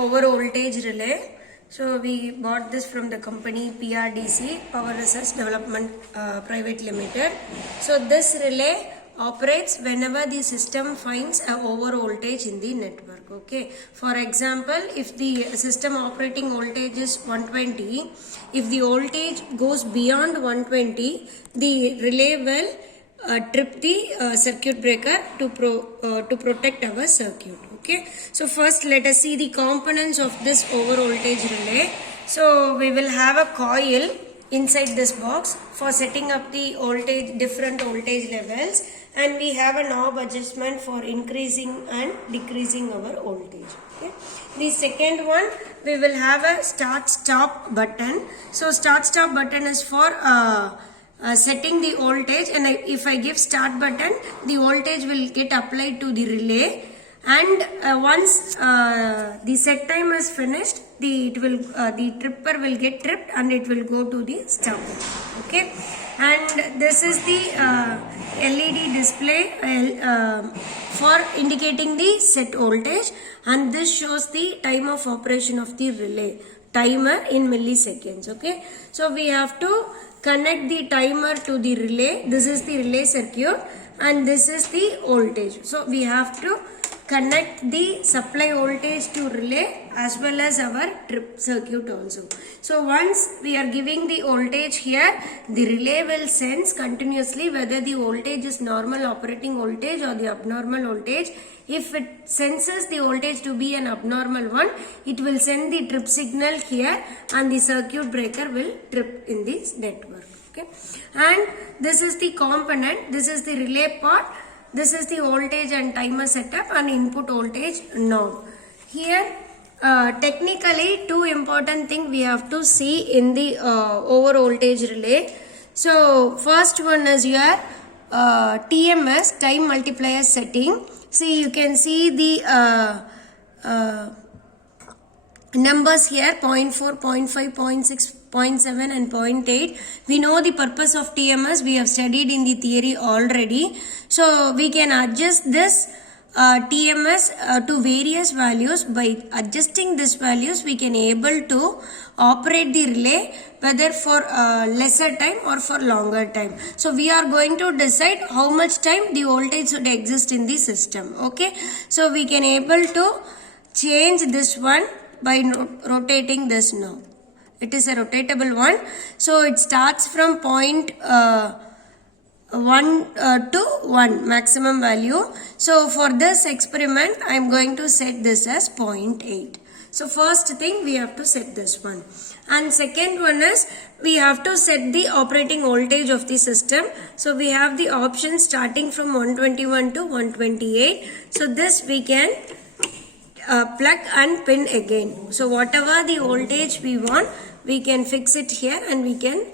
over voltage relay. So we bought this from the company PRDC, Power Research Development Private Limited. So this relay operates whenever the system finds a over voltage in the network. Okay. For example, if the system operating voltage is 120, if the voltage goes beyond 120, the relay will trip the circuit breaker to protect our circuit. Okay, so first let us see the components of this over voltage relay. So we will have a coil inside this box for setting up the voltage, different voltage levels, and we have a knob adjustment for increasing and decreasing our voltage. Okay. The second one, we will have a start stop button. So start stop button is for setting the voltage, and if I give start button, the voltage will get applied to the relay, and once the set time is finished, the tripper will get tripped and it will go to the stop. Okay, and this is the LED display for indicating the set voltage, and this shows the time of operation of the relay, timer in milliseconds. Okay, so we have to connect the timer to the relay. This is the relay circuit and this is the voltage. So we have to connect the supply voltage to relay as well as our trip circuit also. So once we are giving the voltage here, the relay will sense continuously whether the voltage is normal operating voltage or the abnormal voltage. If it senses the voltage to be an abnormal one, it will send the trip signal here and the circuit breaker will trip in this network. Okay, and this is the component, this is the relay part, this is the voltage and timer setup and input voltage knob. Here technically two important things we have to see in the over voltage relay. So first one is your TMS, time multiplier setting. See, you can see the numbers here, 0.4, 0.5, 0.6, 0.7 and 0.8. We know the purpose of TMS, we have studied in the theory already. So we can adjust this TMS to various values. By adjusting these values, we can able to operate the relay whether for lesser time or for longer time. So we are going to decide how much time the voltage should exist in the system. Okay, so we can able to change this one by rotating this knob. It is a rotatable one. So it starts from 1 to 1 maximum value. So for this experiment, I am going to set this as 0.8. So first thing we have to set this one. And second one is we have to set the operating voltage of the system. So we have the option starting from 121 to 128. So this we can plug and pin again. So whatever the voltage we want, we can fix it here and we can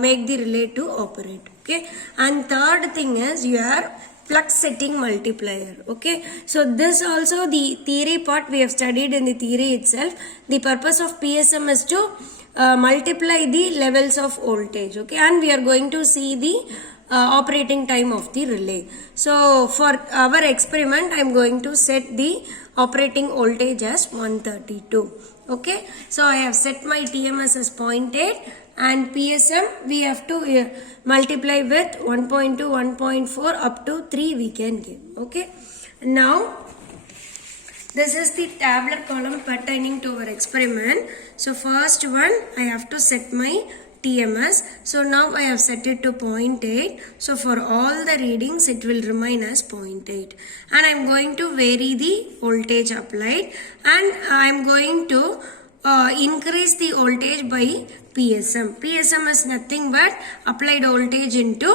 make the relay to operate. Okay, and third thing is your plug setting multiplier. Okay, so this also the theory part we have studied in the theory itself. The purpose of PSM is to multiply the levels of voltage. Okay, and we are going to see the operating time of the relay. So for our experiment, I am going to set the operating voltage as 132. Okay, so I have set my TMS as 0.8 and PSM we have to multiply with 1.2, 1.4 up to 3 we can give. Okay, now this is the tabular column pertaining to our experiment. So first one I have to set my TMS. So now I have set it to 0.8. So for all the readings it will remain as 0.8. And I am going to vary the voltage applied, and I am going to increase the voltage by PSM. PSM is nothing but applied voltage into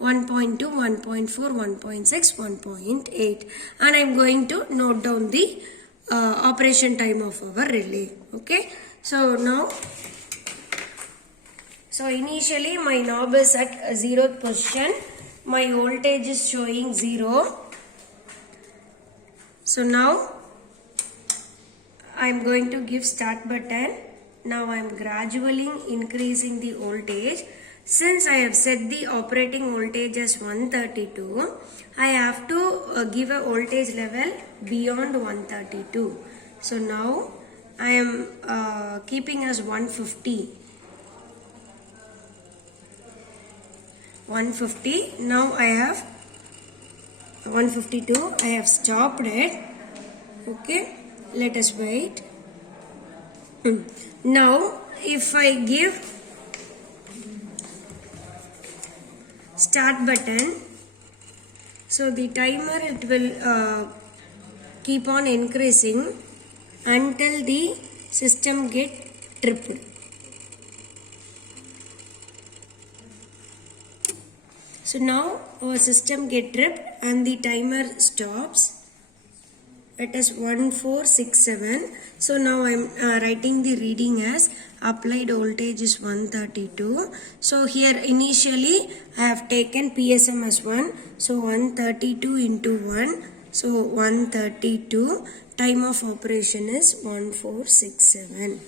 1.2, 1.4, 1.6, 1.8. And I am going to note down the operation time of our relay. Okay. So now, so initially my knob is at 0th position. My voltage is showing 0. So now I am going to give start button. Now I am gradually increasing the voltage. Since I have set the operating voltage as 132, I have to give a voltage level beyond 132. So now I am keeping as 150. 150. Now I have 152. I have stopped it. Okay. Let us wait. Now if I give start button, so the timer, it will keep on increasing until the system get tripped. So now our system get tripped and the timer stops. It is 1467. So now I am writing the reading as applied voltage is 132. So here initially I have taken PSM as 1. So 132 into 1. So 132. Time of operation is 1467.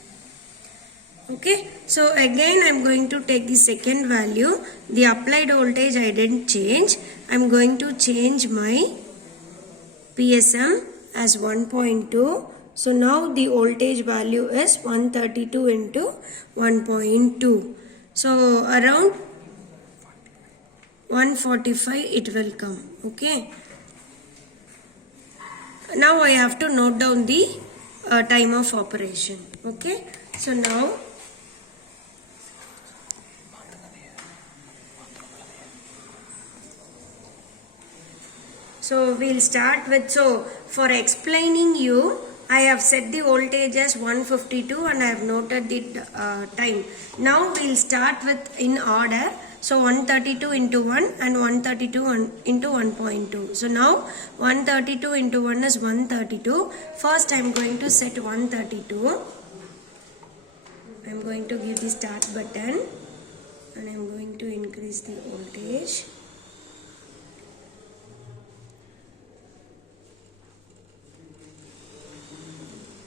Okay. So again I am going to take the second value. The applied voltage I didn't change. I am going to change my PSM as 1.2. So now the voltage value is 132 into 1.2. So around 145 it will come. Okay. Now I have to note down the time of operation. Okay. So now we'll start with, so for explaining you, I have set the voltage as 152 and I have noted the time. Now we'll start with in order. So 132 into 1 and 132 into 1.2. So now 132 into 1 is 132. First I am going to set 132. I am going to give the start button and I am going to increase the voltage.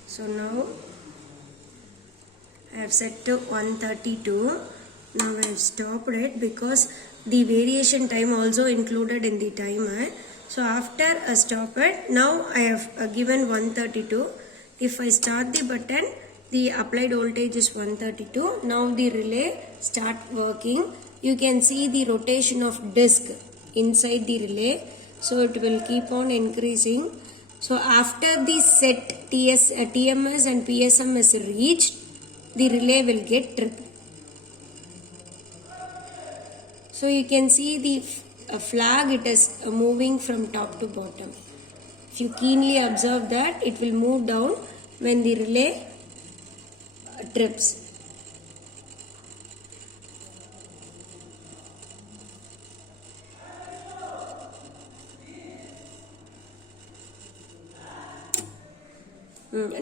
So now I have set to 132. Now I have stopped it because the variation time also included in the timer. So after I stop it, now I have given 132. If I start the button, the applied voltage is 132. Now the relay start working. You can see the rotation of disc inside the relay. So it will keep on increasing. So after the set TMS and PSM is reached, the relay will get tripped. So you can see the flag, it is moving from top to bottom. If you keenly observe that, it will move down when the relay trips.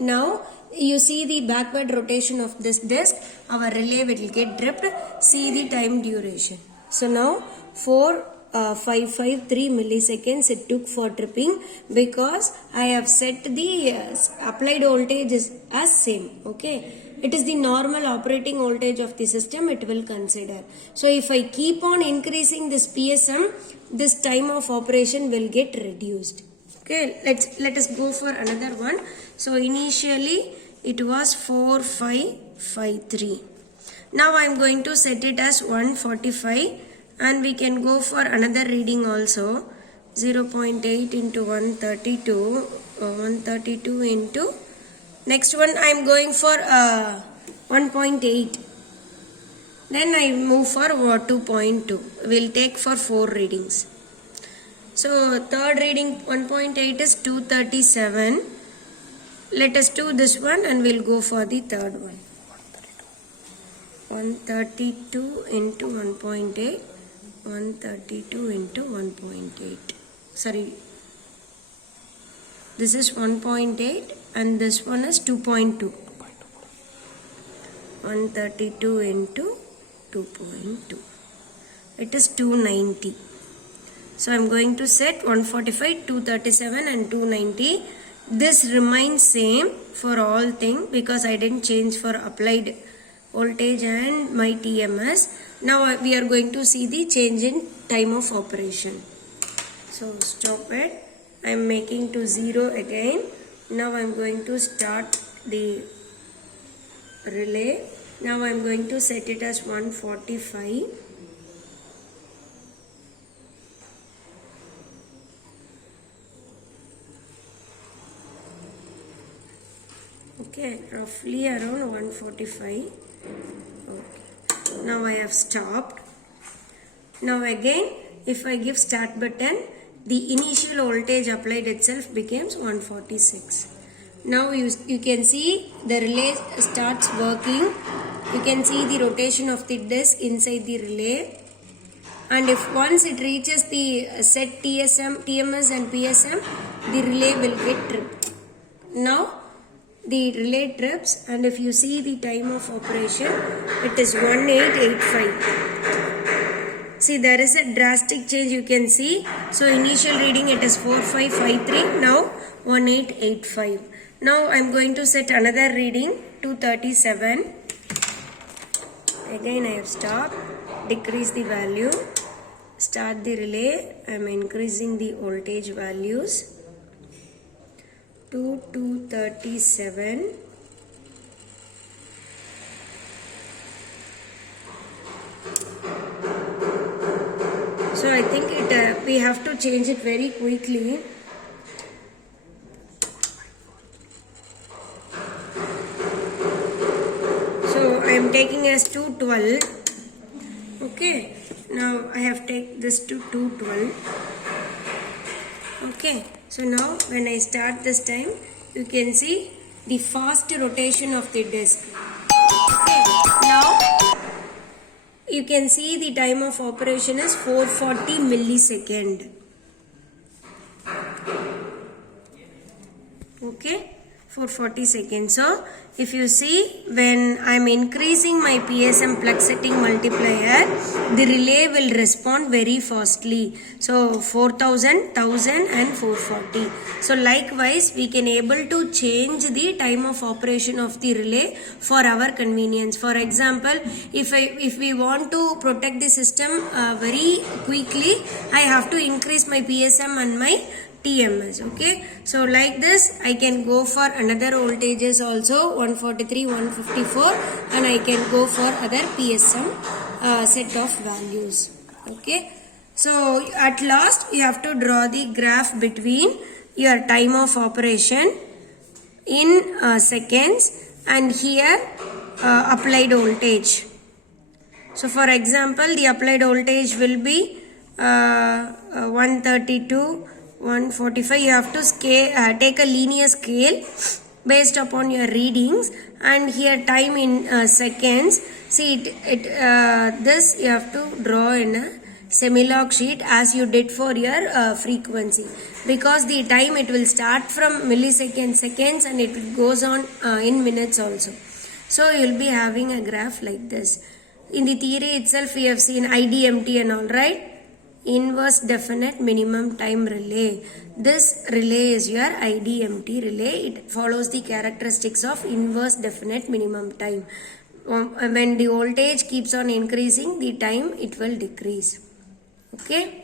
Now you see the backward rotation of this disc, our relay will get tripped. See the time duration. So now 4,553 milliseconds it took for tripping because I have set the applied voltage as same. Okay, it is the normal operating voltage of the system it will consider. So if I keep on increasing this PSM, this time of operation will get reduced. Okay, let us go for another one. So initially it was 4553. Now I am going to set it as 145 and we can go for another reading also. 0.8 into 132, 132 into, next one I am going for 1.8. Then I move for 2.2. We will take for 4 readings. So third reading 1.8 is 237. Let us do this one and we'll go for the third one. 132 into 1.8. 132 into 1.8. Sorry. This is 1.8 and this one is 2.2. 132 into 2.2. It is 290. So I am going to set 145, 237 and 290. This remains same for all things because I didn't change for applied voltage and my TMS. Now we are going to see the change in time of operation. So stop it. I am making to 0 again. Now I am going to start the relay. Now I am going to set it as 145. Okay, roughly around 145. Okay. Now I have stopped. Now again, if I give start button, the initial voltage applied itself becomes 146. Now you can see the relay starts working. You can see the rotation of the disc inside the relay. And if once it reaches the set TMS and PSM, the relay will get tripped. Now the relay trips, and if you see the time of operation, it is 1885. See, there is a drastic change you can see. So initial reading it is 4553, now 1885. Now I am going to set another reading 237. Again I have stopped, decrease the value, start the relay. I am increasing the voltage values to 237. So I think we have to change it very quickly. So I am taking as 212. Okay. Now I have take this to 212. Okay. So now when I start this time, you can see the fast rotation of the disc. Okay. Now you can see the time of operation is 440 millisecond. Okay, 440 seconds. So if you see, when I am increasing my PSM plug setting multiplier, the relay will respond very fastly. So 4000, 1000 and 440. So likewise, we can able to change the time of operation of the relay for our convenience. For example, if we want to protect the system very quickly, I have to increase my PSM and my TMS. Okay, so like this I can go for another voltages also, 143, 154, and I can go for other PSM set of values. Okay, so at last you have to draw the graph between your time of operation in seconds and here applied voltage. So for example, the applied voltage will be 132, 145. You have to scale, take a linear scale based upon your readings, and here time in seconds. See this you have to draw in a semi-log sheet as you did for your frequency, because the time it will start from milliseconds, seconds, and it goes on in minutes also. So you will be having a graph like this. In the theory itself we have seen IDMT and all, right? Inverse definite minimum time relay. This relay is your IDMT relay. It follows the characteristics of inverse definite minimum time. When the voltage keeps on increasing, the time it will decrease. Okay.